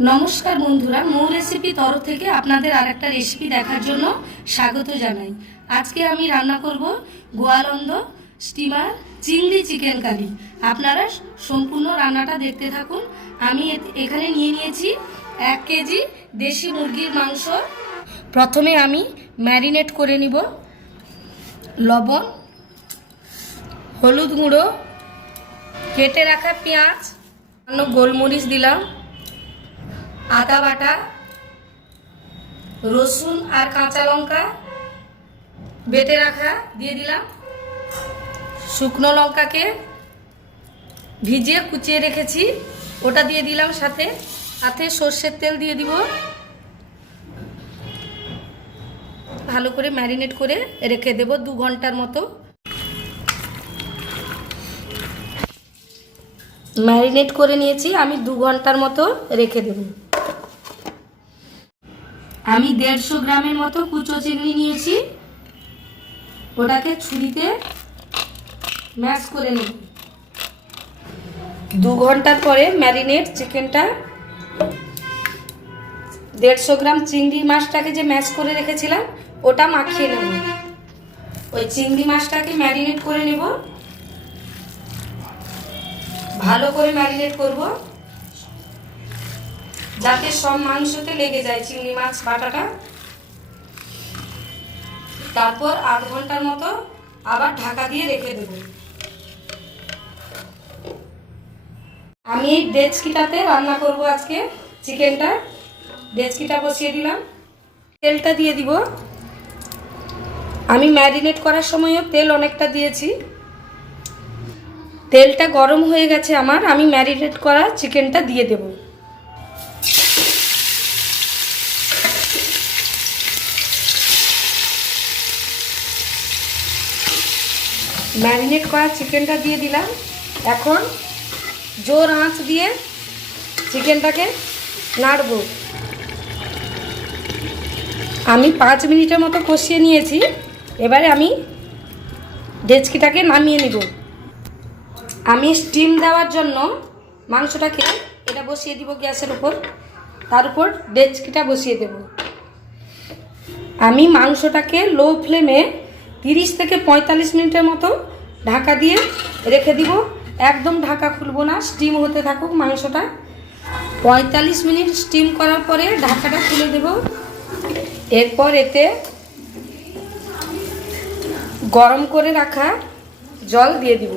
নমস্কার বন্ধুরা, মৌ রেসিপি তরফ থেকে আপনাদের আরেকটা রেসিপি দেখার জন্য স্বাগত জানাই। আজকে আমি রান্না করব গোয়ালন্দ স্টিমার চিংড়ি চিকেন কারি। আপনারা সম্পূর্ণ রান্নাটা দেখতে থাকুন। আমি এখানে নিয়েছি 1 কেজি দেশি মুরগির মাংস। প্রথমে আমি ম্যারিনেট করে নিব। লবণ, হলুদ গুঁড়ো, কেটে রাখা পেঁয়াজ, গোলমরিচ দিলাম, আদা বাটা, রসুন আর কাঁচা লঙ্কা বেটে রাখা দিয়ে দিলাম। শুকনো লঙ্কাকে ভিজিয়ে কুচিয়ে রেখেছি, ওটা দিয়ে দিলাম। সাথে সর্ষের তেল দিয়ে দিব। ভালো করে ম্যারিনেট করে রেখে দেব 2 ঘন্টার মতো। ম্যারিনেট করে নিয়েছি, আমি 2 ঘন্টার মতো রেখে দেব। আমি 150 গ্রামের মতো কুচো চিংড়ি নিয়েছি, ওটাকে ছুরিতে ম্যাশ করে নেব। 2 ঘন্টার পরে ম্যারিনেট চিকেনটা 150 গ্রাম চিংড়ি মাছটাকে যে ম্যাশ করে রেখেছিলাম ওটা মাখিয়ে নেব। ওই চিংড়ি মাছটাকে ম্যারিনেট করে নেব, ভালো করে ম্যারিনেট করব যাতে সব মাংসতে লেগে যায় চিংড়ি মাছ বাটাটা। তারপর 8 ঘন্টার মতো আবার ঢাকা দিয়ে রেখে দেব। আমি এই ডেচকিটাতে রান্না করব আজকে চিকেনটা। ডেচকিটা বসিয়ে দিলাম, তেলটা দিয়ে দিব। আমি ম্যারিনেট করার সময়ও তেল অনেকটা দিয়েছি। তেলটা গরম হয়ে গেছে আমার, আমি ম্যারিনেট করা চিকেনটা দিয়ে দেব। ম্যারিনেট করা চিকেনটা দিয়ে দিলাম। এখন জোর আঁচ দিয়ে চিকেনটাকে নাড়ব। আমি 5 মিনিটের মতো কষিয়ে নিয়েছি। এবারে আমি ডেচকিটাকে নামিয়ে নিব। আমি স্টিম দেওয়ার জন্য মাংসটাকে এটা বসিয়ে দিব গ্যাসের উপর, তার উপর ডেচকিটা বসিয়ে দেব। আমি মাংসটাকে লো ফ্লেমে 30 থেকে 45 মিনিটের মতো ঢাকা দিয়ে রেখে দিব। একদম ঢাকা খুলবো না, স্টিম হতে থাকুক মাংসটা। 45 মিনিট স্টিম করার পরে ঢাকাটা খুলে দেব। এরপর এতে গরম করে রাখা জল দিয়ে দিব।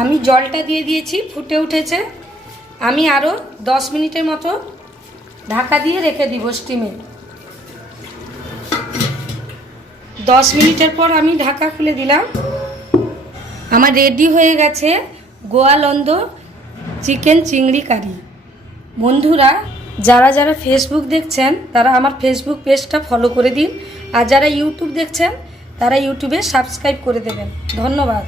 আমি জলটা দিয়ে দিয়েছি, ফুটে উঠেছে। আমি আরও 10 মিনিটের মতো ঢাকা দিয়ে রেখে দিব স্টিমে। 10 মিনিটের পর আমি ঢাকা খুলে দিলাম। আমার রেডি হয়ে গেছে গোয়ালন্দ চিকেন চিংড়ি কারি। বন্ধুরা, যারা ফেসবুক দেখছেন তারা আমার ফেসবুক পেজটা ফলো করে দিন, আর যারা ইউটিউব দেখছেন তারা ইউটিউবে সাবস্ক্রাইব করে দেবেন। ধন্যবাদ।